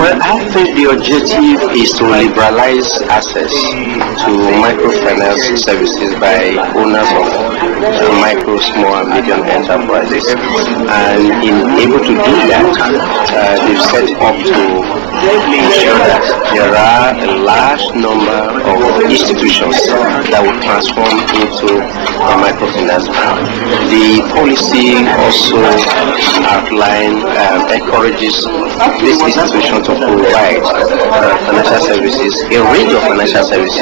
Well, I think the objective is to liberalize access to microfinance services by owners of micro, small, and medium enterprises. And in able to do that, they've set up to ensure that there are a large number of institutions that will transform into a microfinance bank. The policy also encourages this institution to provide financial services, a range of financial services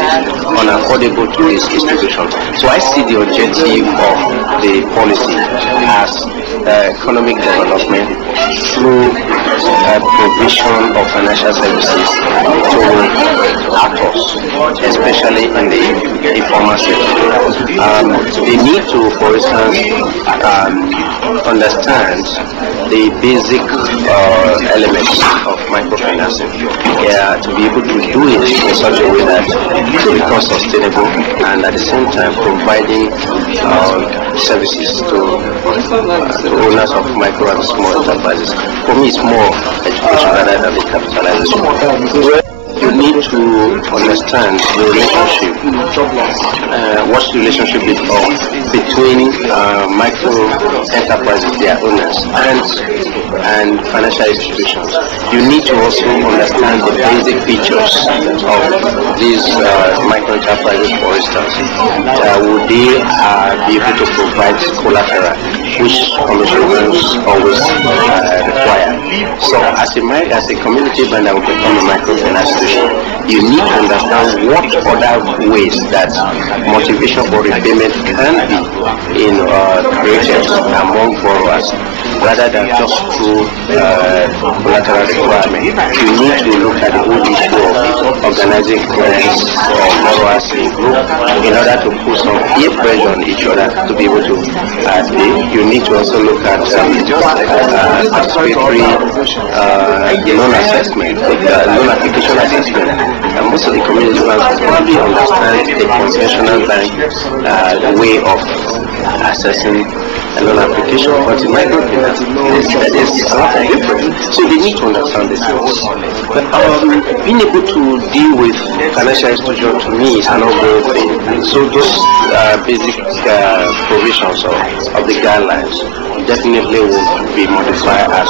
unaffordable to this institution. So I see the objective of the policy as economic development through provision of financial services to actors, especially in the informal sector. They need to, for instance, understand the basic elements of microfinancing, to be able to do it in such a way that it becomes sustainable and at the same time providing services to owners of micro and small enterprises. For me, it's more education rather than the capitalization. You need to understand the relationship, what's the relationship between micro enterprises, their owners, and financial institutions. You need to also understand the basic features of these micro enterprises, for instance. Would they be able to provide collateral, which commercial banks always require? So as a community bank that will become a microfinance institution, you need to understand what other ways that motivation for repayment can be created among borrowers rather than just through collateral requirement. You need to look at the whole issue of organizing clients or borrowers in group in order to put some peer pressure on each other to be able to pay. You need to also look at participatory loan assessment, loan application assessment. And most of the community banks probably understand the conventional bank way of assessing a loan application, but in microfinance is something different. So they need to understand this. Being able to deal with financial institutions to me is an ongoing thing. So those basic provisions of the guidelines definitely will be modified as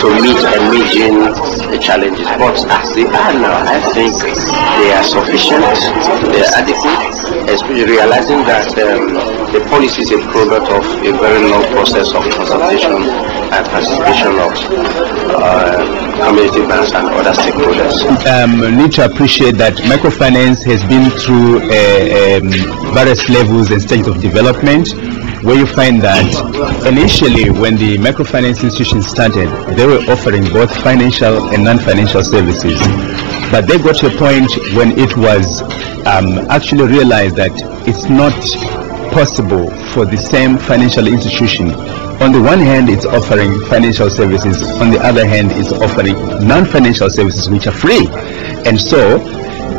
to meet emerging challenges. But as they are now, I think they are sufficient, they are adequate, especially realizing that the policy is a product of a very long process of consultation and participation of community banks and other stakeholders. Need to appreciate that microfinance has been through various levels and stages of development, where you find that initially when the microfinance institution started, they were offering both financial and non-financial services. But they got to a point when it was actually realized that it's not possible for the same financial institution. On the one hand, it's offering financial services. On the other hand, it's offering non-financial services which are free. And so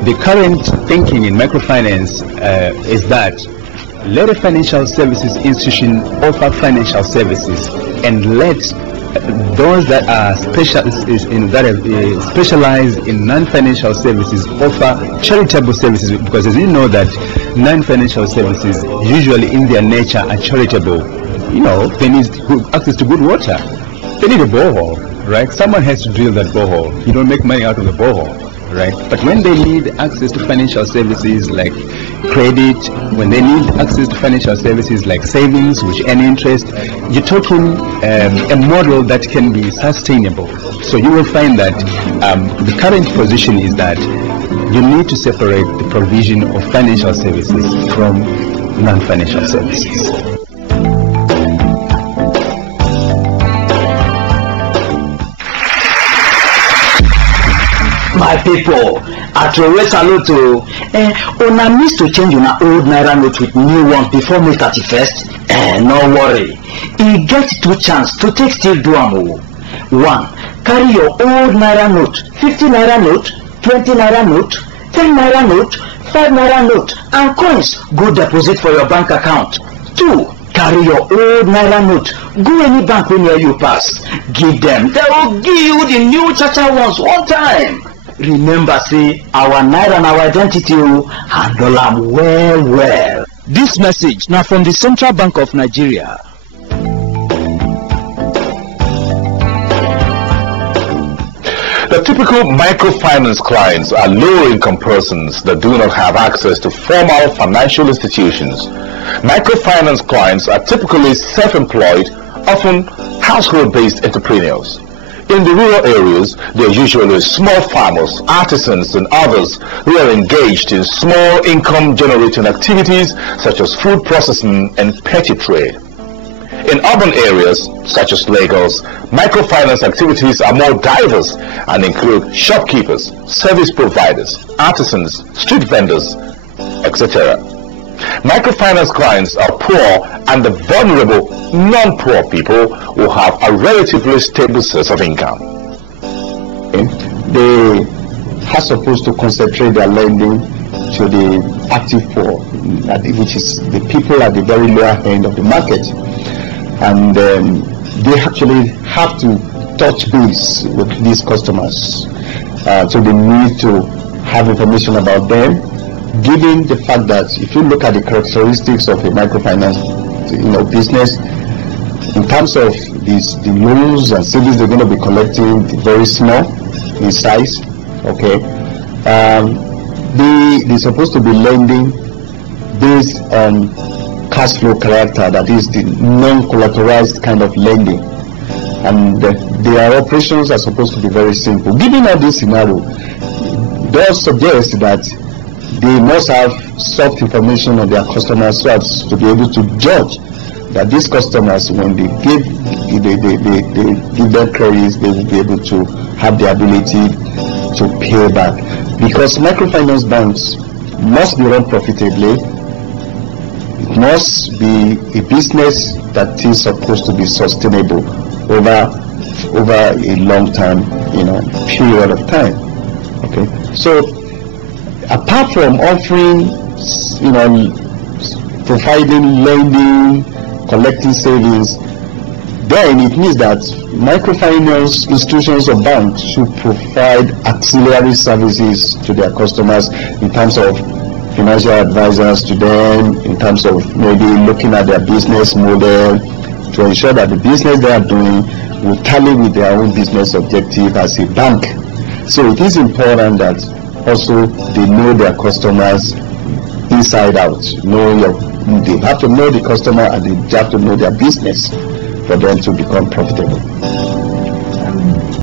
the current thinking in microfinance is that let a financial services institution offer financial services, and let those that are specialized in non-financial services offer charitable services, because as you know that non-financial services usually in their nature are charitable. You know, they need access to good water. They need a borehole, right? Someone has to drill that borehole. You don't make money out of the borehole, right? But when they need access to financial services like credit, when they need access to financial services like savings which earn interest, you're talking a model that can be sustainable. So you will find that the current position is that you need to separate the provision of financial services from non-financial services. My people, at your salute to una needs to change una old naira note with new ones before May 31st. No worry, you get two chances to take still do am. One, carry your old naira note, 50 naira note, 20 naira note, 10 naira note, 5 naira note, and coins go deposit for your bank account. Two, carry your old naira note, go any bank wey near you pass, give them. They will give you the new chacha ones one time. Remember, say our naira and our identity handle am well well. This message now from the Central Bank of Nigeria. The typical microfinance clients are low-income persons that do not have access to formal financial institutions. Microfinance clients are typically self-employed, often household-based entrepreneurs. In the rural areas, they are usually small farmers, artisans, and others who are engaged in small income-generating activities such as food processing and petty trade. In urban areas, such as Lagos, microfinance activities are more diverse and include shopkeepers, service providers, artisans, street vendors, etc. Microfinance clients are poor and the vulnerable, non-poor people who have a relatively stable source of income. They are supposed to concentrate their lending to the active poor, which is the people at the very lower end of the market. And they actually have to touch base with these customers. So they need to have information about them, given the fact that if you look at the characteristics of a microfinance business, in terms of the loans and savings they're going to be collecting, very small in size. Okay, they're supposed to be lending based on cash flow character, that is the non-collateralized kind of lending, and their operations are supposed to be very simple. Given all this scenario, does suggest that they must have soft information on their customers so as to be able to judge that these customers, when they give them credits, they will be able to have the ability to pay back. Because microfinance banks must be run profitably. It must be a business that is supposed to be sustainable over a long time, period of time. Okay, so apart from offering, providing lending, collecting savings, then it means that microfinance institutions or banks should provide auxiliary services to their customers in terms of financial advisors to them, in terms of maybe looking at their business model to ensure that the business they are doing will tally with their own business objective as a bank. So it is important that also they know their customers inside out. They have to know the customer and they have to know their business for them to become profitable.